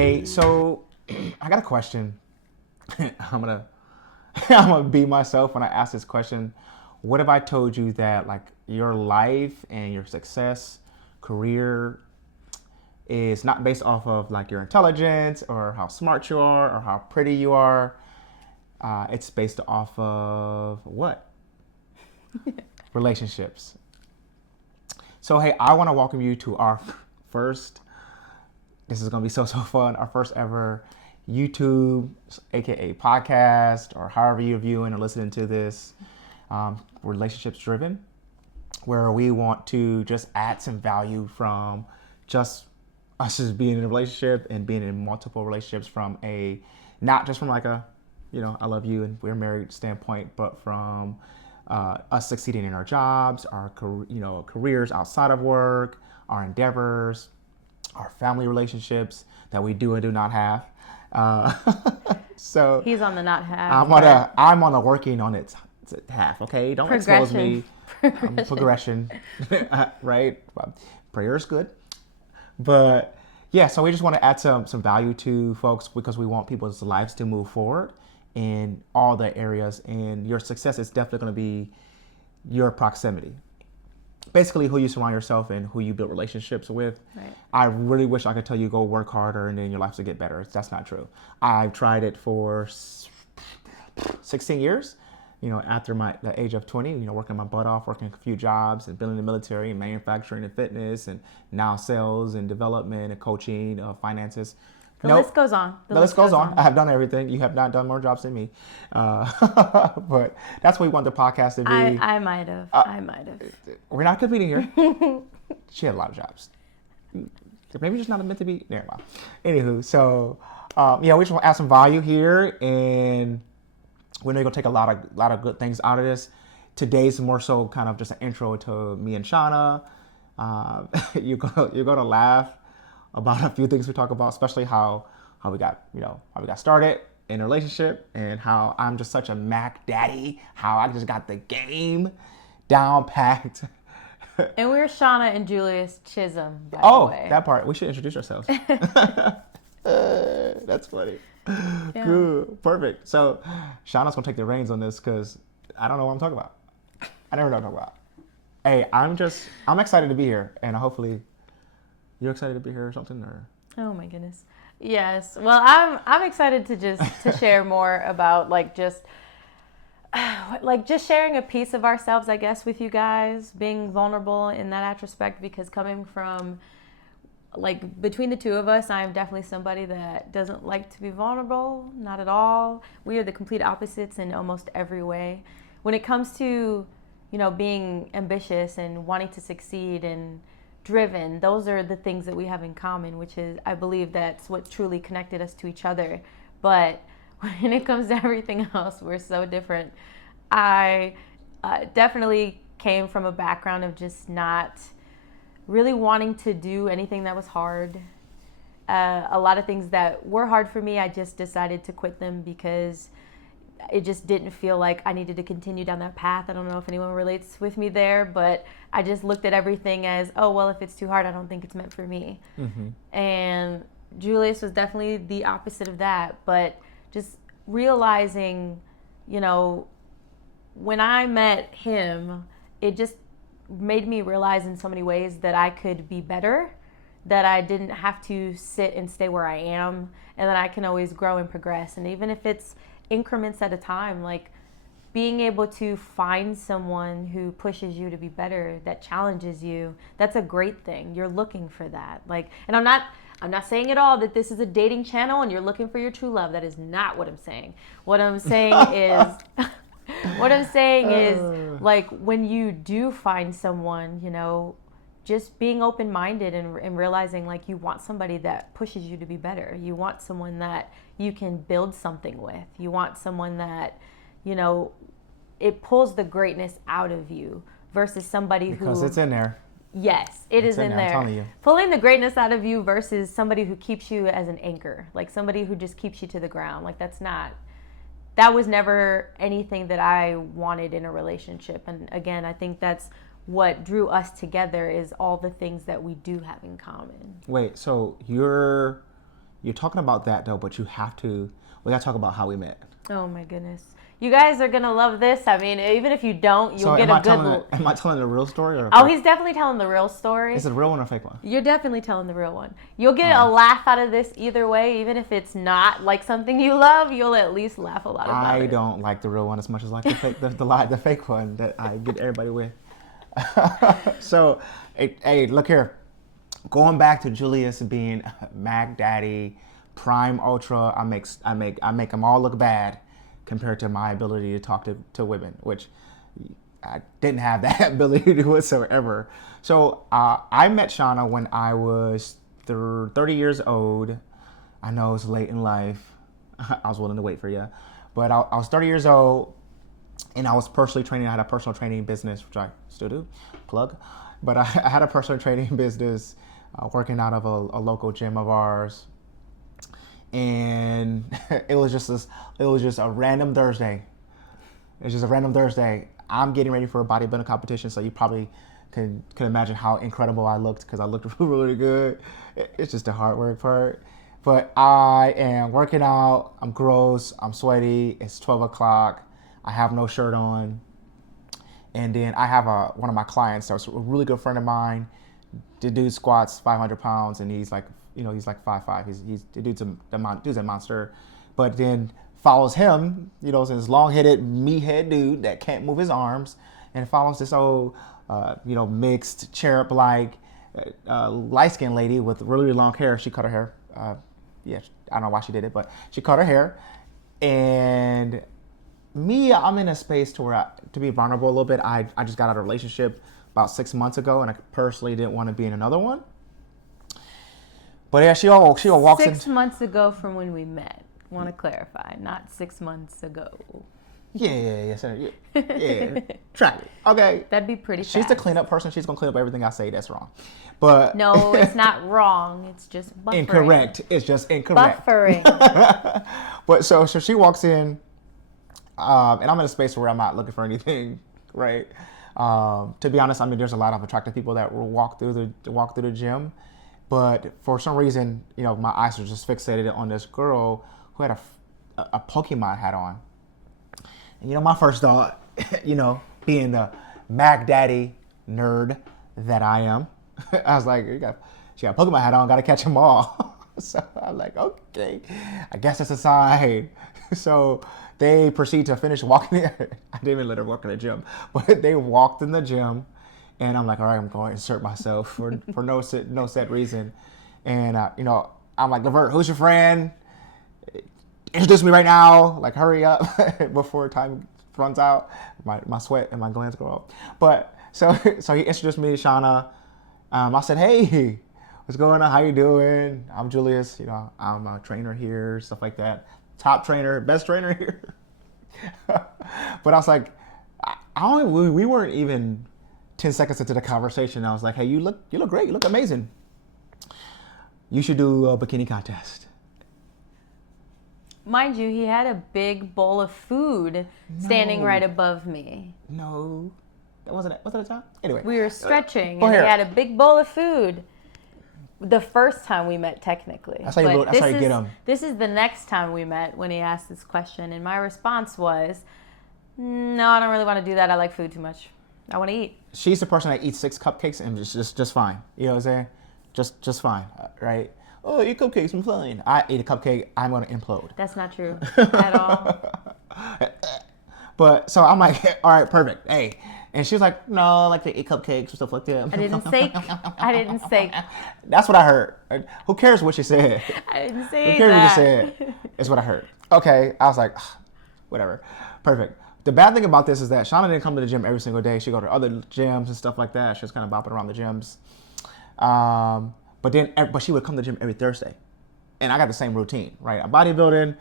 Hey, so I got a question. I'm gonna I'm gonna be myself when I ask this question. What if I told you that like your life and your success, career is not based off of like your intelligence or how smart you are or how pretty you are. It's based off of what? Relationships. So hey, I want to welcome you to our first. This is gonna be so fun. Our first ever YouTube, aka podcast, or however you're viewing or listening to this. Relationships driven, where we want to just add some value from just us as being in a relationship and being in multiple relationships from a, not just from like a, I love you and we're married standpoint, but from us succeeding in our jobs, our careers outside of work, our endeavors, our family relationships that we do and do not have. So he's on the not half. I'm on the working on its half. Okay, don't expose me. Progression, right? Prayer is good, but yeah. So we just want to add some value to folks because we want people's lives to move forward in all the areas. And your success is definitely going to be your proximity. Basically, who you surround yourself and who you build relationships with. Right. I really wish I could tell you go work harder and then your life will get better. That's not true. I've tried it for 16 years. After the age of 20, working my butt off, working a few jobs and building the military and manufacturing and fitness and now sales and development and coaching, finances. The list goes on. The list goes on. I have done everything. You have not done more jobs than me. But that's what we want the podcast to be. I might have. We're not competing here. She had a lot of jobs. Maybe just not meant to be. Never mind. Anywho, so we just want to add some value here, and we're going to take a lot of good things out of this. Today's more so kind of just an intro to me and Shawna. You're going to laugh about a few things we talk about, especially how we got started in a relationship and how I'm just such a Mac daddy, how I just got the game down packed. And we're Shawna and Julius Chisholm, by the way. That part. We should introduce ourselves. That's funny. Yeah. Good. Perfect. So Shawna's going to take the reins on this because I don't know what I'm talking about. I never know what I'm talking about. Hey, I'm excited to be here, and hopefully you're excited to be here or something, or? Oh my goodness. Yes. Well, I'm excited to share more about just sharing a piece of ourselves, I guess, with you guys, being vulnerable in that retrospect, because coming from between the two of us, I am definitely somebody that doesn't like to be vulnerable, not at all. We are the complete opposites in almost every way. When it comes to, being ambitious and wanting to succeed and driven, those are the things that we have in common, which is, I believe that's what truly connected us to each other. But when it comes to everything else, we're so different. I definitely came from a background of just not really wanting to do anything that was hard. A lot of things that were hard for me, I just decided to quit them because it just didn't feel like I needed to continue down that path. I don't know if anyone relates with me there, but I just looked at everything as, oh, well, if it's too hard, I don't think it's meant for me. Mm-hmm. And Julius was definitely the opposite of that. But just realizing, when I met him, it just made me realize in so many ways that I could be better, that I didn't have to sit and stay where I am, and that I can always grow and progress. And even if it's increments at a time, being able to find someone who pushes you to be better, that challenges you, that's a great thing. You're looking for that. And I'm not saying at all that this is a dating channel and you're looking for your true love. That is not what I'm saying. What I'm saying is when you do find someone, just being open-minded and realizing you want somebody that pushes you to be better. You want someone that you can build something with. You want someone that, it pulls the greatness out of you versus somebody because it's in there. Yes, it's in there. I'm telling you. Pulling the greatness out of you versus somebody who keeps you as an anchor, somebody who just keeps you to the ground. That was never anything that I wanted in a relationship. And again, I think that's what drew us together, is all the things that we do have in common. Wait, so you're you're talking about that though, but we gotta talk about how we met. Oh my goodness. You guys are going to love this. I mean, even if you don't, you'll get a good... Am I telling the real story? Oh, he's definitely telling the real story. Is it a real one or a fake one? You're definitely telling the real one. You'll get a laugh out of this either way. Even if it's not like something you love, you'll at least laugh a lot about it. I don't like the real one as much as I like the fake, the fake one that I get everybody with. So, hey, look here. Going back to Julius being Mac Daddy, Prime Ultra, I make them all look bad compared to my ability to talk to women, which I didn't have that ability to do whatsoever. So I met Shawna when I was 30 years old. I know it's late in life. I was willing to wait for you. But I was 30 years old, and I was personally training. I had a personal training business, which I still do, plug. But I had a personal training business working out of a local gym of ours. And it was just a random Thursday. It's just a random Thursday. I'm getting ready for a bodybuilding competition, so you probably can imagine how incredible I looked because I looked really good. It's just the hard work part. But I am working out. I'm gross. I'm sweaty. It's 12 o'clock. I have no shirt on. And then I have one of my clients that's a really good friend of mine. The dude squats 500 pounds, and he's like 5'5". The dude's a monster, but then follows him, this long-headed meathead dude that can't move his arms, and follows this old, mixed cherub-like, light-skinned lady with really long hair. She cut her hair. I don't know why she did it, but she cut her hair. And me, I'm in a space to be vulnerable a little bit. I just got out of a relationship about 6 months ago, and I personally didn't want to be in another one. But yeah, she'll walk in. 6 months ago from when we met. Want to clarify, not 6 months ago. Yeah. Track it. Okay. That'd be pretty fast. She's the cleanup person. She's going to clean up everything I say that's wrong. But no, it's not wrong. It's just buffering. Incorrect. It's just incorrect. Buffering. But so she walks in, and I'm in a space where I'm not looking for anything, right? To be honest, I mean, there's a lot of attractive people that will walk through the gym. But for some reason, my eyes were just fixated on this girl who had a Pokemon hat on. And my first thought, being the Mac Daddy nerd that I am, I was like, she got a Pokemon hat on, gotta catch them all. So I'm like, okay, I guess that's a sign. So they proceed to finish walking. I didn't even let her walk in the gym, but they walked in the gym. And I'm like, all right, I'm going to insert myself for no set reason. And, I'm like, Levert, who's your friend? Introduce me right now. Like, hurry up before time runs out. My sweat and my glands go up. But so he introduced me to Shawna. I said, hey, what's going on? How you doing? I'm Julius. I'm a trainer here, stuff like that. Top trainer, best trainer here. But I was like, we weren't even 10 seconds into the conversation. I was like, hey, you look great. You look amazing. You should do a bikini contest. Mind you, he had a big bowl of food standing right above me. No, that wasn't it. Was that a time? Anyway. We were stretching, and he had a big bowl of food. The first time we met, technically. That's how you get him. This is the next time we met when he asked this question, and my response was, no, I don't really want to do that. I like food too much. I want to eat. She's the person that eats 6 cupcakes and just fine. You know what I'm saying? Just fine, right? Oh, eat cupcakes, I'm fine. I eat a cupcake, I'm going to implode. That's not true at all. But so I'm like, all right, perfect. Hey. And she was like, no, I like to eat cupcakes and stuff like that. I didn't say. That's what I heard. Who cares what she said? I didn't say that. Who cares what you said? It's what I heard. Okay. I was like, whatever. Perfect. The bad thing about this is that Shawna didn't come to the gym every single day. She'd go to other gyms and stuff like that. She was kind of bopping around the gyms. But she would come to the gym every Thursday. And I got the same routine, right? I'm bodybuilding.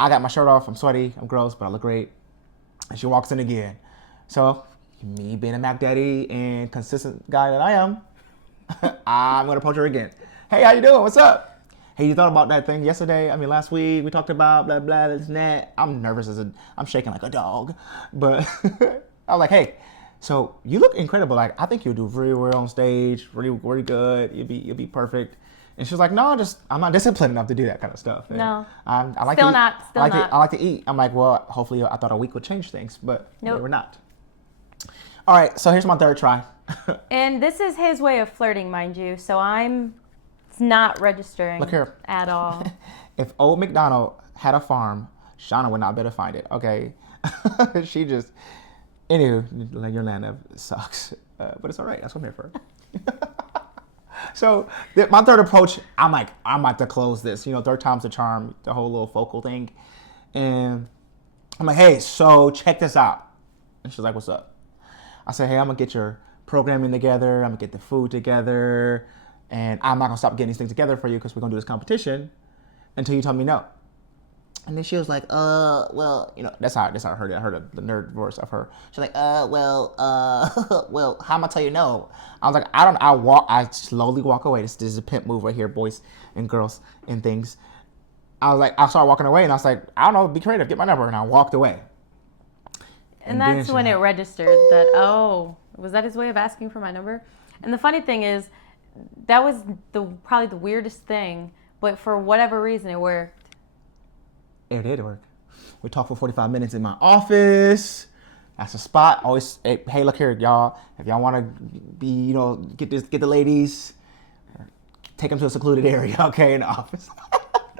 I got my shirt off. I'm sweaty. I'm gross, but I look great. And she walks in again. So me being a Mac Daddy and consistent guy that I am, I'm going to approach her again. Hey, how you doing? What's up? Hey, you thought about that thing last week we talked about blah, blah, this and that. I'm nervous I'm shaking like a dog. But I'm like, hey, so you look incredible. Like, I think you'll do very well on stage, really, really good. You'll be perfect. And she was like, no, I'm not disciplined enough to do that kind of stuff. And No. I like Still to eat. not. Still not. I like to eat. I'm like, well, hopefully I thought a week would change things, but Nope. they were not. All right, so here's my third try. And this is his way of flirting, mind you. So I'm not registering Look here. at all. If Old McDonald had a farm, Shawna would not be able to find it, okay? She just... Anywho, your land sucks. But it's all right. That's what I'm here for. So my third approach, I'm like, I'm about to close this. You know, third time's the charm, the whole little focal thing. And I'm like, hey, so check this out. And she's like, what's up? I said, hey, I'm going to get your programming together. I'm going to get the food together. And I'm not going to stop getting these things together for you because we're going to do this competition until you tell me no. And then she was like, well, you know, that's how I heard it. I heard the nerd voice of her. She's like, well, how am I tell you no? I was like, I slowly walk away. This is a pimp move right here, boys and girls and things. I was like, I started walking away and I was like, I don't know, be creative, get my number. And I walked away. And that's when it registered that, oh, was that his way of asking for my number? And the funny thing is, that was probably the weirdest thing, but for whatever reason, it worked. It did work. We talked for 45 minutes in my office. That's a spot. Always, hey, look here, y'all. If y'all want to be, you know, get the ladies, take them to a secluded area, okay, in the office.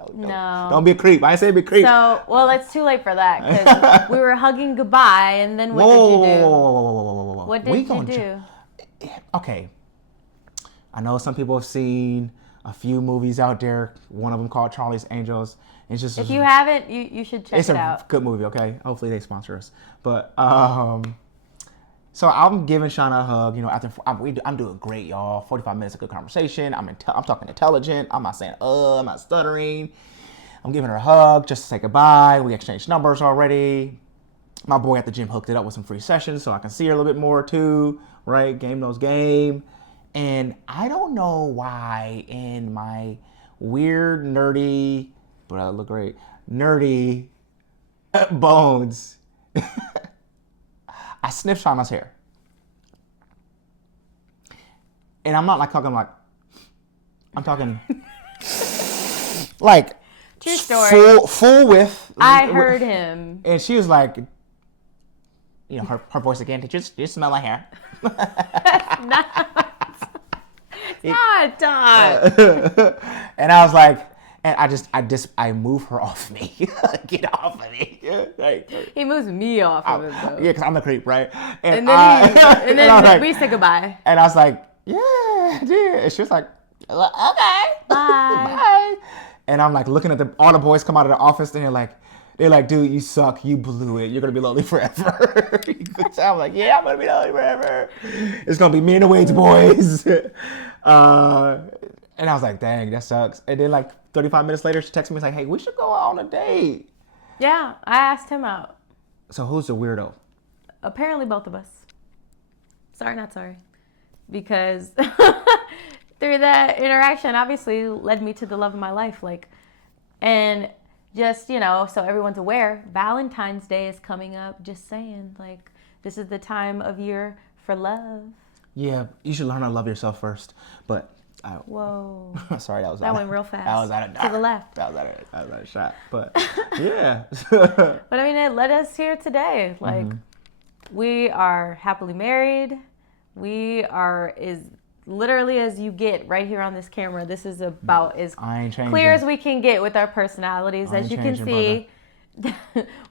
Don't be a creep. I didn't say be a creep. So, well, it's too late for that because we were hugging goodbye, and then what did you do? Whoa. What did you do? Okay. I know some people have seen a few movies out there. One of them called Charlie's Angels. It's just, if you haven't, you should check it out. It's a good movie, okay? Hopefully they sponsor us. But so I'm giving Shawna a hug. You know, after I'm doing great, y'all. 45 minutes of good conversation. I'm talking intelligent. I'm not saying I'm not stuttering. I'm giving her a hug just to say goodbye. We exchanged numbers already. My boy at the gym hooked it up with some free sessions so I can see her a little bit more too. Right? Game knows game. And I don't know why in my weird, nerdy, but I look great, nerdy bones, I sniffed Shawna's hair. And I'm not like talking like, I'm talking like true story. Full width. I heard him. And she was like, you know, her voice again, did you smell my hair? Stop. And I was like, and I move her off me. Get off of me. Like, he moves me off of it though. Yeah, because I'm the creep, right? And then like, we say goodbye. And I was like, yeah, dude. And she was like, okay, bye. And I'm like looking at all the boys come out of the office, and they're like, dude, you suck. You blew it. You're gonna be lonely forever. I'm like, yeah, I'm gonna be lonely forever. It's gonna be me and the Wade's boys. And I was like, dang, that sucks. And then like 35 minutes later, she texted me, like, hey, we should go out on a date. Yeah, I asked him out. So who's the weirdo? Apparently both of us. Sorry, not sorry. Because through that interaction, obviously led me to the love of my life. Like, and just, you know, so everyone's aware, Valentine's Day is coming up. Just saying, like, this is the time of year for love. Yeah, you should learn how to love yourself first. But whoa. Sorry, that went real fast. That was out of to the left. That was out of shot. But yeah. But I mean, it led us here today. Like, we are happily married. We are literally as you get right here on this camera. This is about as clear as we can get with our personalities. As you can see,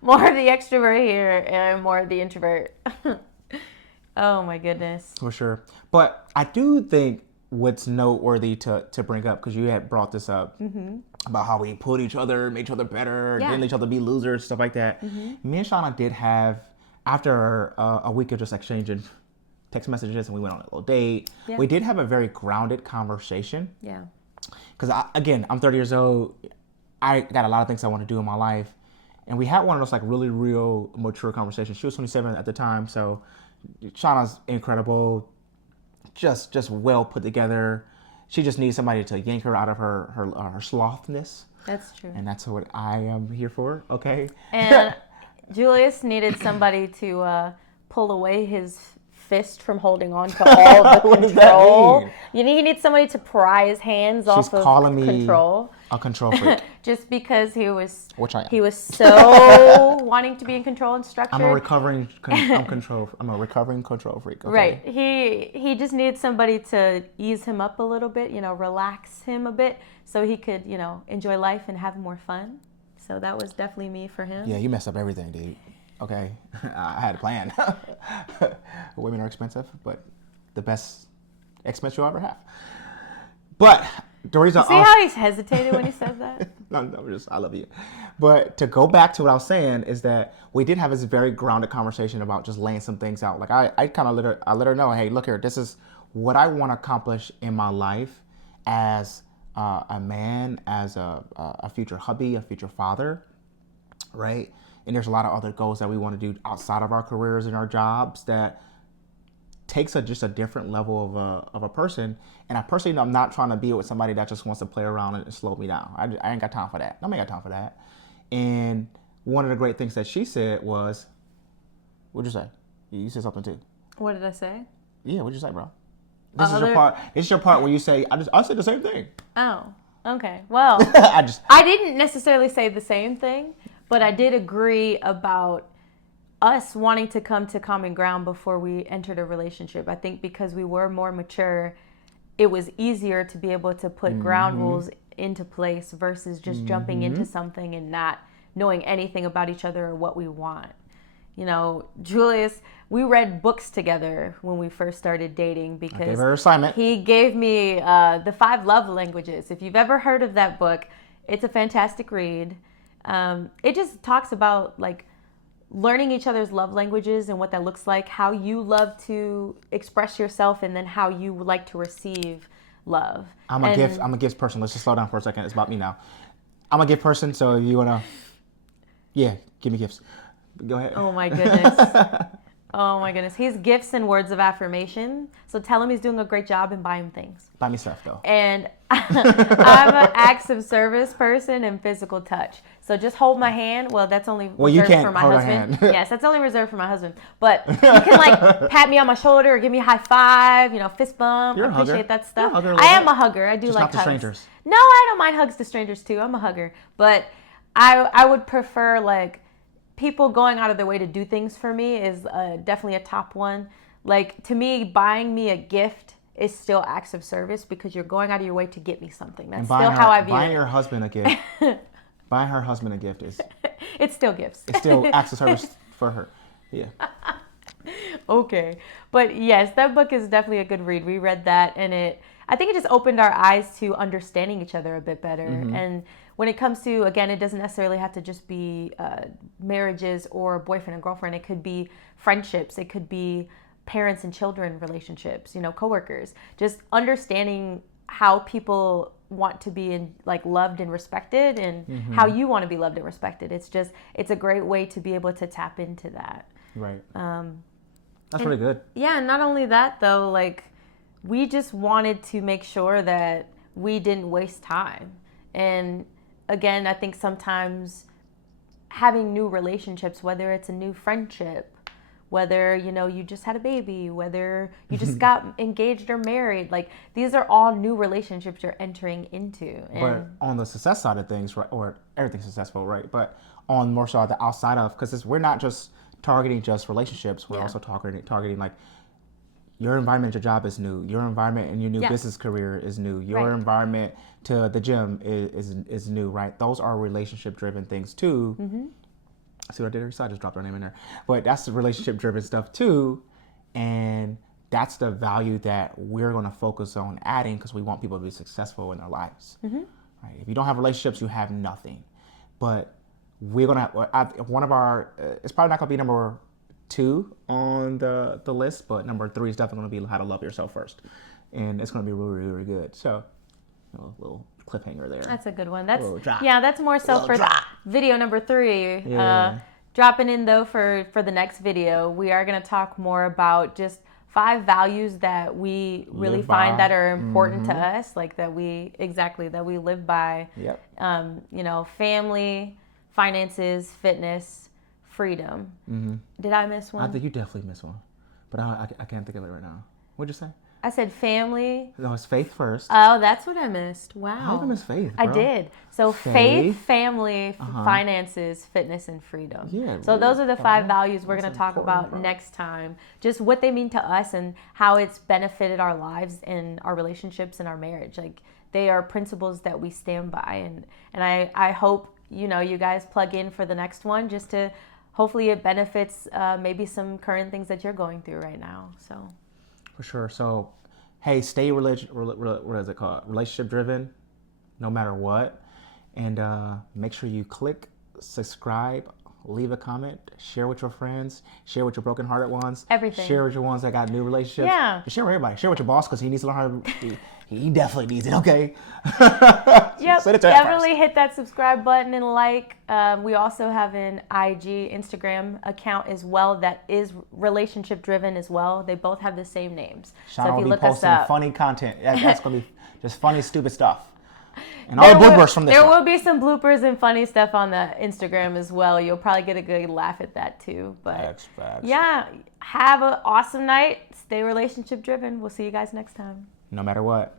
more of the extrovert here and more of the introvert. Oh my goodness. For sure. But I do think what's noteworthy to bring up, because you had brought this up about how we put each other, made each other better, didn't let each other be losers, stuff like that. Me and Shawna did have, after a week of just exchanging text messages and we went on a little date, we did have a very grounded conversation. Yeah. Because again, I'm 30 years old. I got a lot of things I want to do in my life. And we had one of those like really real mature conversations. She was 27 at the time. So Shawna's incredible. Just well put together. She just needs somebody to yank her out of her slothness. That's true. And that's what I am here for, okay? And Julius needed somebody to pull away his fist from holding on to all the What does that control. mean? He needs somebody to pry his hands off of calling me control. a control freak. Just because he was Which I am. he was so wanting to be in control and structured. I'm a recovering control freak. Okay? Right. He just needed somebody to ease him up a little bit, relax him a bit so he could, enjoy life and have more fun. So that was definitely me for him. Yeah, you messed up everything, dude. Okay, I had a plan. Women are expensive, but the best expense you'll ever have. But the reason See how he's hesitated when he says that? No, I love you. But to go back to what I was saying is that we did have this very grounded conversation about just laying some things out. Like I kind of let her know, hey, look here, this is what I want to accomplish in my life as a man, as a future hubby, a future father, right? And there's a lot of other goals that we want to do outside of our careers and our jobs that takes just a different level of a person. And I personally, I'm not trying to be with somebody that just wants to play around and slow me down. I ain't got time for that. I ain't got time for that. And one of the great things that she said was, what'd you say? You said something too. What did I say? Yeah, what'd you say, bro? This is your part where you say, I said the same thing. Oh, okay. Well, I didn't necessarily say the same thing, but I did agree about us wanting to come to common ground before we entered a relationship. I think because we were more mature, it was easier to be able to put ground rules into place versus just jumping into something and not knowing anything about each other or what we want. Julius, we read books together when we first started dating because I gave her assignment. He gave me the 5 love languages. If you've ever heard of that book, it's a fantastic read. It just talks about like learning each other's love languages and what that looks like, how you love to express yourself, and then how you would like to receive love. I'm a gift person. Let's just slow down for a second. It's about me now. I'm a gift person, so you wanna, give me gifts. Go ahead. Oh my goodness. Oh my goodness. He's gifts and words of affirmation. So tell him he's doing a great job and buy him things. Buy me stuff though. And I'm an acts of service person and physical touch. So just hold my hand. Well, that's only reserved for my husband. Yes, that's only reserved for my husband. But you can like pat me on my shoulder or give me a high five, fist bump. You're I appreciate that stuff. I am a hugger. I do just like not to hugs. Strangers. No, I don't mind hugs to strangers too. I'm a hugger. But I would prefer like people going out of their way to do things for me is definitely a top one. Like to me, buying me a gift is still acts of service because you're going out of your way to get me something. That's still how I view it. Buying your husband a gift. Buying her husband a gift is. It's still gifts. It's still acts of service for her. Yeah. Okay, but yes, that book is definitely a good read. We read that, and I think it just opened our eyes to understanding each other a bit better. And when it comes to, again, it doesn't necessarily have to just be marriages or boyfriend and girlfriend. It could be friendships. It could be parents and children relationships, coworkers. Just understanding how people want to be loved and respected and how you want to be loved and respected. It's a great way to be able to tap into that. Right. That's really good. Yeah, and not only that though, we just wanted to make sure that we didn't waste time. And again, I think sometimes having new relationships, whether it's a new friendship, whether, you just had a baby, whether you just got engaged or married, these are all new relationships you're entering into. But on the success side of things, right, or everything's successful, right? But on more so the outside of, because we're not just targeting just relationships, we're also targeting your environment, your job is new. Your environment and your new business career is new. Your environment to the gym is new, right? Those are relationship-driven things too. See what I did here? So I just dropped our name in there. But that's the relationship-driven stuff too. And that's the value that we're going to focus on adding because we want people to be successful in their lives. Right? If you don't have relationships, you have nothing. But we're going to, one of our, it's probably not going to be number 2 on the list, but number 3 is definitely going to be how to love yourself first. And it's going to be really, really, really good. So, a little cliffhanger there. That's a good one. That's more so for video number 3. Yeah. Dropping in though for the next video, we are going to talk more about just 5 values that we really find that are important to us, that we live by. Yep. Family, finances, fitness, freedom. Did I miss one? I think you definitely missed one. but I can't think of it right now. What'd you say? I said family. No, it's faith first. Oh, that's what I missed. Wow. How come it's faith, I bro? did. So faith, family, finances, fitness, and freedom. Yeah. So those are the 5 values we're going to That's talk important, about bro. next time. Just what they mean to us and how it's benefited our lives and our relationships and our marriage. Like, they are principles that we stand by. And I hope, you guys plug in for the next one just to hopefully it benefits maybe some current things that you're going through right now. So. For sure. So, hey, stay what is it called? Relationship driven, no matter what. And make sure you click subscribe, leave a comment, share with your friends, share with your brokenhearted ones. Everything. Share with your ones that got new relationships. Yeah. Share with everybody. Share with your boss because he needs to learn how to. He definitely needs it. Okay. Yep. Send it to him Definitely first. hit that subscribe button and like. We also have an IG, Instagram account as well that is relationship driven as well. They both have the same names. Shawna will be posting funny content. That's gonna be just funny, stupid stuff. And all the bloopers from this There one. will be some bloopers and funny stuff on the Instagram as well. You'll probably get a good laugh at that too. But Facts. yeah, have an awesome night. Stay relationship driven. We'll see you guys next time. No matter what.